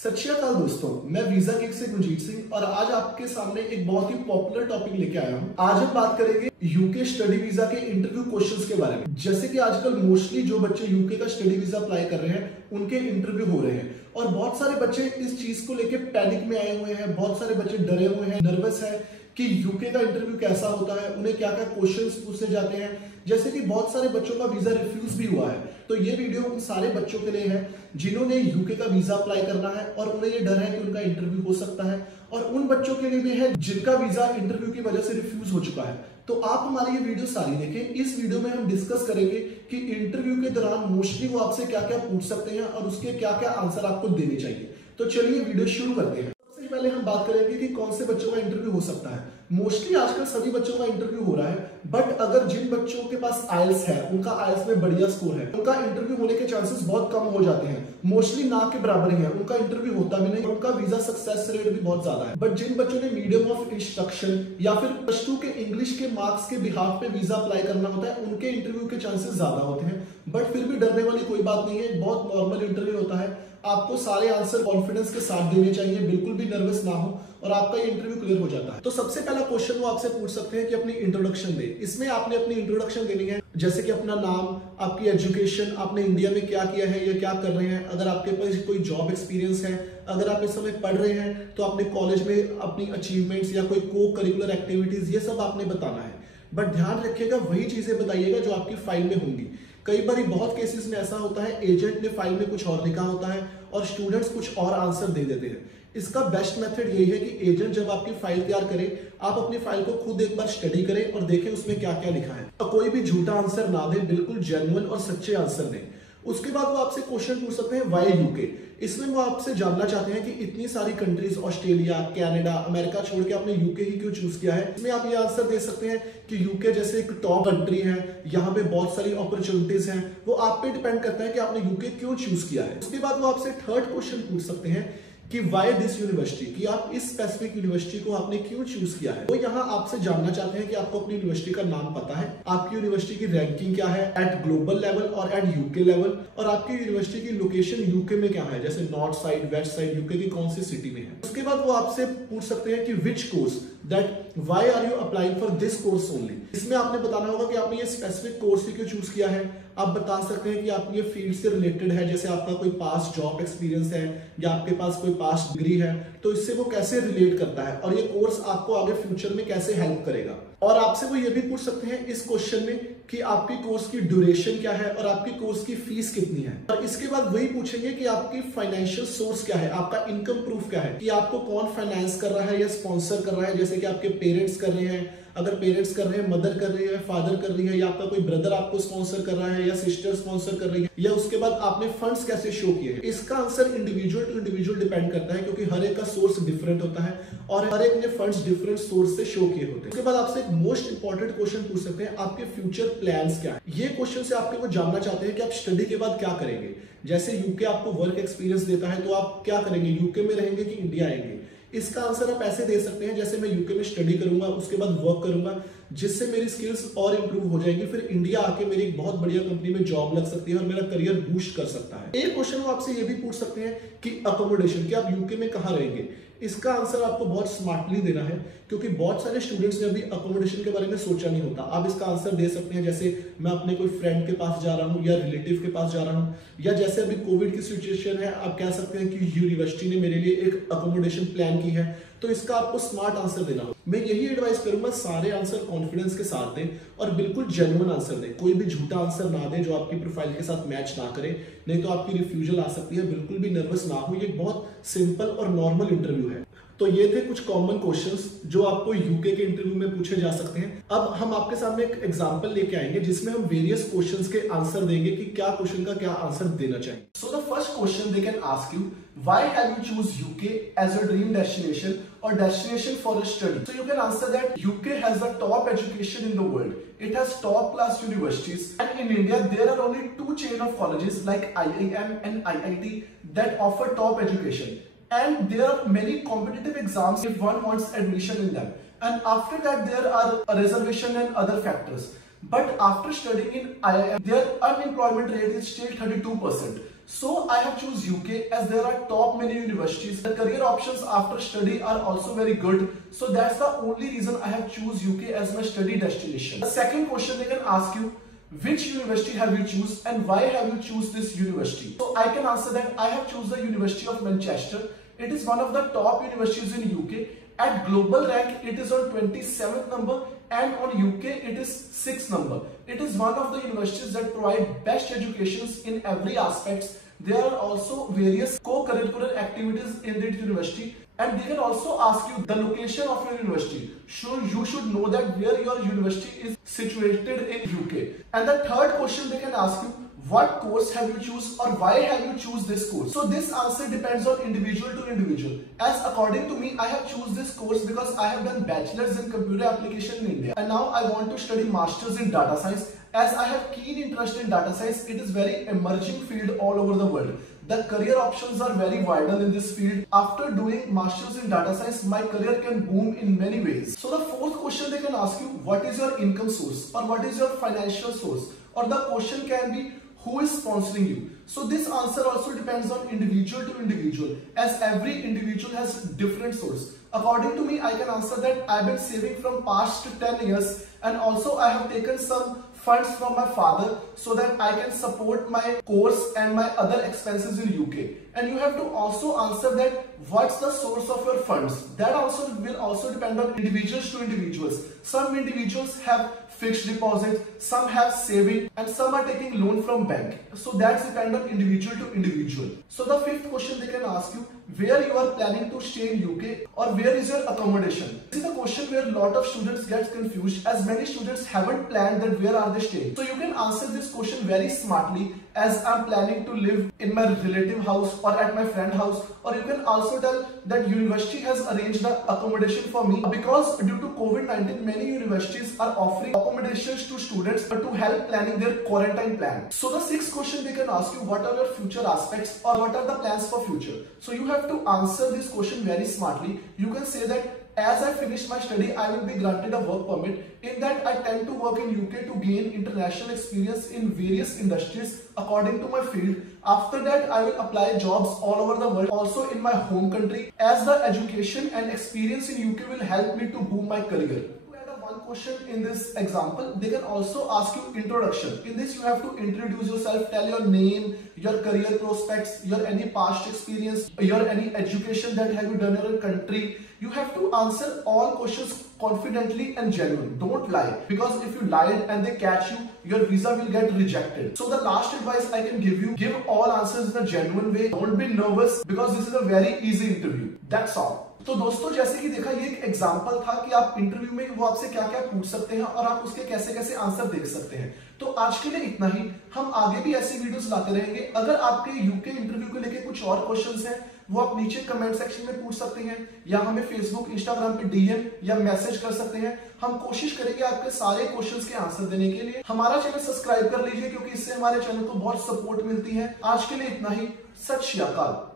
सत श्री अकाल दोस्तों, मैं वीजा किक से गुरजीत सिंह और आज आपके सामने एक बहुत ही पॉपुलर टॉपिक लेके आया हूँ। आज हम बात करेंगे यूके स्टडी वीजा के इंटरव्यू क्वेश्चंस के बारे में। जैसे कि आजकल मोस्टली जो बच्चे यूके का स्टडी वीजा अप्लाई कर रहे हैं उनके इंटरव्यू हो रहे हैं और बहुत सारे बच्चे इस चीज को लेके पैनिक में आए हुए हैं। बहुत सारे बच्चे डरे हुए हैं, नर्वस है कि यूके का इंटरव्यू कैसा होता है, उन्हें क्या क्या क्वेश्चंस पूछे जाते हैं। जैसे कि बहुत सारे बच्चों का वीजा रिफ्यूज भी हुआ है। तो ये वीडियो उन सारे बच्चों के लिए है जिन्होंने यूके का वीजा अप्लाई करना है और उन्हें ये डर है कि उनका इंटरव्यू हो सकता है, और उन बच्चों के लिए भी है जिनका वीजा इंटरव्यू की वजह से रिफ्यूज हो चुका है। तो आप हमारी ये वीडियो सारी देखें। इस वीडियो में हम डिस्कस करेंगे कि इंटरव्यू के दौरान मोस्टली वो आपसे क्या क्या पूछ सकते हैं और उसके क्या क्या आंसर आपको देने चाहिए। तो चलिए वीडियो शुरू करते हैं। सबसे पहले हम बात करेंगे कि कौन से बच्चों का इंटरव्यू हो सकता है। मोस्टली आजकल सभी बच्चों का इंटरव्यू हो रहा है, बट अगर जिन बच्चों के पास आइल्स है, उनका आइल्स में बढ़िया स्कोर है, उनका इंटरव्यू होने के चांसेस बहुत कम हो जाते हैं। मोस्टली ना के बराबर ही है, उनका इंटरव्यू होता भी नहीं, उनका वीजा सक्सेस रेट भी बहुत ज्यादा है। बट जिन बच्चों ने मीडियम ऑफ इंस्ट्रक्शन या फिर +2 के इंग्लिश के मार्क्स के बिहाफ पे वीजा अप्लाई करना होता है, उनके इंटरव्यू के चांसेस ज्यादा होते हैं। बट फिर भी डरने वाली कोई बात नहीं है, बहुत नॉर्मल इंटरव्यू होता है। आपको सारे आंसर कॉन्फिडेंस के साथ देने चाहिए, बिल्कुल भी नर्वस ना हो और आपका ये इंटरव्यू क्लियर हो जाता है। तो सबसे पहला क्वेश्चन वो आपसे पूछ सकते हैं कि अपनी इंट्रोडक्शन दे। इसमें आपने अपनी इंट्रोडक्शन देनी है, जैसे कि अपना नाम, आपकी एजुकेशन, आपने इंडिया में क्या किया है या क्या कर रहे हैं, अगर आपके पास कोई जॉब एक्सपीरियंस है, अगर आप इस समय पढ़ रहे हैं तो आपने कॉलेज में अपनी अचीवमेंट्स या कोई को करिकुलर एक्टिविटीज, ये सब आपने बताना है। बट ध्यान रखिएगा वही चीजें बताइएगा जो आपकी फाइल में होंगी। कई बार बहुत केसेस में ऐसा होता है, एजेंट ने फाइल में कुछ और लिखा होता है और स्टूडेंट्स कुछ और आंसर दे देते हैं। इसका बेस्ट मेथड यही है कि एजेंट जब आपकी फाइल तैयार करे, आप अपनी फाइल को खुद एक बार स्टडी करें और देखें उसमें क्या क्या लिखा है। तो कोई भी झूठा आंसर ना दें, बिल्कुल जेन्युइन और सच्चे आंसर दें। उसके बाद वो आपसे क्वेश्चन पूछ सकते हैं व्हाई यूके। इसमें वो आपसे जानना चाहते हैं कि इतनी सारी कंट्रीज, ऑस्ट्रेलिया, कनाडा, अमेरिका छोड़ के आपने यूके ही क्यों चूज किया है। इसमें आप ये आंसर दे सकते हैं कि यूके जैसे एक टॉप कंट्री है, यहाँ पे बहुत सारी अपॉर्चुनिटीज हैं। वो आप पे डिपेंड करता है कि आपने यूके क्यों चूज किया है। उसके बाद वो आपसे थर्ड क्वेश्चन पूछ सकते हैं कि वाई दिस यूनिवर्सिटी, कि आप इस स्पेसिफिक यूनिवर्सिटी को आपने क्यों चूज किया है। वो यहाँ आपसे जानना चाहते हैं कि आपको अपनी यूनिवर्सिटी का नाम पता है, आपकी यूनिवर्सिटी की रैंकिंग क्या है एट ग्लोबल लेवल और एट यूके लेवल, और आपकी यूनिवर्सिटी की लोकेशन यूके में क्या है, जैसे north side, west side, UK की कौन सी सिटी में है। उसके बाद वो आपसे पूछ सकते हैं कि which course, that why are you applying for this course only. इसमें आपने बताना होगा कि आपने ये स्पेसिफिक कोर्स ही क्यों चूज किया है। आप बता सकते हैं कि आप ये फील्ड से रिलेटेड है, जैसे आपका कोई पास्ट जॉब एक्सपीरियंस है या आपके पास कोई पास्ट डिग्री है, तो इससे वो कैसे रिलेट करता है और ये कोर्स आपको आगे फ्यूचर में कैसे हेल्प करेगा। और आपसे वो ये भी पूछ सकते हैं इस क्वेश्चन में कि आपकी कोर्स की ड्यूरेशन क्या है और आपकी कोर्स की फीस कितनी है। और इसके बाद वही पूछेंगे कि आपकी फाइनेंशियल सोर्स क्या है, आपका इनकम प्रूफ क्या है, कि आपको कौन फाइनेंस कर रहा है या स्पॉन्सर कर रहा है। जैसे कि आपके पेरेंट्स कर रहे हैं, अगर पेरेंट्स कर रहे हैं, मदर कर रही है, फादर कर रही है, या आपका कोई ब्रदर आपको स्पॉन्सर कर रहा है या सिस्टर स्पॉन्सर कर रही है, या उसके बाद आपने फंड्स कैसे शो किए हैं। इसका answer individual to individual depend करता है, क्योंकि हर एक का सोर्स डिफरेंट होता है और हर एक ने फंड्स डिफरेंट सोर्स से शो किए होते हैं। उसके बाद आपसे एक मोस्ट इंपॉर्टेंट क्वेश्चन पूछ सकते हैं, आपके फ्यूचर प्लान्स क्या है। ये क्वेश्चन से आपके वो जानना चाहते हैं कि आप स्टडी के बाद क्या करेंगे। जैसे यूके आपको वर्क एक्सपीरियंस देता है, तो आप क्या करेंगे, यूके में रहेंगे कि इंडिया आएंगे। इसका आंसर आप ऐसे दे सकते हैं, जैसे मैं यूके में स्टडी करूंगा, उसके बाद वर्क करूंगा, जिससे मेरी स्किल्स और इंप्रूव हो जाएंगी, फिर इंडिया आके मेरी एक बहुत बढ़िया कंपनी में जॉब लग सकती है और मेरा करियर बूस्ट कर सकता है। एक क्वेश्चन वो आपसे ये भी पूछ सकते हैं कि अकोमोडेशन, कि आप यूके में कहाँ रहेंगे। इसका आंसर आपको बहुत स्मार्टली देना है, क्योंकि बहुत सारे स्टूडेंट्स ने अभी अकोमोडेशन के बारे में सोचा नहीं होता। आप इसका आंसर दे सकते हैं, जैसे मैं अपने कोई फ्रेंड के पास जा रहा हूँ या रिलेटिव के पास जा रहा हूँ, या जैसे अभी कोविड की सिचुएशन है, आप कह सकते हैं कि यूनिवर्सिटी ने मेरे लिए एक अकोमोडेशन प्लान की है। तो इसका आपको स्मार्ट आंसर देना हो। मैं यही एडवाइस करूंगा, सारे आंसर कॉन्फिडेंस के साथ दें और बिल्कुल जेन्युइन आंसर दें। कोई भी झूठा आंसर ना दें जो आपकी प्रोफाइल के साथ मैच ना करे, नहीं तो आपकी रिफ्यूजल आ सकती है। बिल्कुल भी नर्वस ना हो, ये बहुत सिंपल और नॉर्मल इंटरव्यू है। तो ये थे कुछ कॉमन क्वेश्चंस जो आपको यूके के इंटरव्यू में पूछे जा सकते हैं। अब हम आपके सामने एक एग्जांपल लेके आएंगे जिसमें हम वेरियस क्वेश्चंस के आंसर देंगे कि क्या क्वेश्चन का क्या आंसर देना चाहिए। So the first question they can ask you, why have you choose UK as your dream destination or destination for a study? So you can answer that UK has the top education in the world. It has top class universities, and in India there are only 2 chain of colleges like IIM and IIT that offer top education, and there are many competitive exams if one wants admission in them, and after that there are a reservation and other factors. But after studying in IIM, their unemployment rate is still 32%. So I have choose UK as there are top many universities. The career options after study are also very good. So that's the only reason I have choose UK as my study destination. The second question they can ask you, which university have you choose and why have you choose this university? So I can answer that I have choose the University of Manchester. It is one of the top universities in UK. At global rank, it is on 27th number and on UK, it is 6th number. It is one of the universities that provide best educations in every aspect. There are also various co-curricular activities in that university, and they can also ask you the location of your university. So you should know that where your university is situated in UK. And the third question they can ask you, what course have you choose or why have you choose this course? So this answer depends on individual to individual. As according to me, I have choose this course because I have done bachelor's in computer application in India, and now I want to study master's in data science. As I have keen interest in data science, it is very emerging field all over the world. The career options are very vital in this field. After doing master's in data science, my career can boom in many ways. So the fourth question they can ask you, what is your income source or what is your financial source? Or the question can be, who is sponsoring you? So this answer also depends on individual to individual, as every individual has different source. According to me, I can answer that I've been saving from past 10 years, and also I have taken some funds from my father so that I can support my course and my other expenses in UK. And you have to also answer that what's the source of your funds. That also will also depend on individuals to individuals. Some individuals have fixed deposit, some have saving, and some are taking loan from bank. So that's depend on individual to individual. So the fifth question they can ask you, where you are planning to stay in UK or where is your accommodation? This is the question where a lot of students get confused, as many students haven't planned that where are they staying. So you can answer this question very smartly, as I'm planning to live in my relative house or at my friend house, or you can also tell that university has arranged the accommodation for me, because due to COVID-19 many universities are offering accommodations to students to help planning their quarantine plan. So the sixth question they can ask you, what are your future aspects or what are the plans for future? So you have to answer this question very smartly. You can say that as I finish my study, I will be granted a work permit. In that, I tend to work in UK to gain international experience in various industries according to my field. After that, I will apply jobs all over the world, also in my home country, as the education and experience in UK will help me to boom my career. One question in this example, they can also ask you introduction. In this, you have to introduce yourself, tell your name, your career prospects, your any past experience, your any education that have you done in your country. You have to answer all questions confidently and genuine. Don't lie, because if you lied and they catch you, your visa will get rejected. So the last advice I can give you, give all answers in a genuine way. Don't be nervous, because this is a very easy interview. That's all. तो दोस्तों, जैसे कि देखा, ये एक example था कि आप इंटरव्यू में वो आपसे क्या क्या पूछ सकते हैं और आप उसके कैसे कैसे आंसर देख सकते हैं। तो आज के लिए इतना ही। हम आगे भी ऐसी वीडियोस लाते रहेंगे। अगर आपके यूके इंटरव्यू को लेके कुछ और क्वेश्चंस हैं, वो आप नीचे कमेंट सेक्शन में पूछ सकते हैं, या हमें फेसबुक इंस्टाग्राम पे डीएम या मैसेज कर सकते हैं। हम कोशिश करेंगे आपके सारे क्वेश्चंस के आंसर देने के लिए। हमारा चैनल सब्सक्राइब कर लीजिए, क्योंकि इससे हमारे चैनल को बहुत सपोर्ट मिलती है। आज के लिए इतना ही। सत श्री अकाल।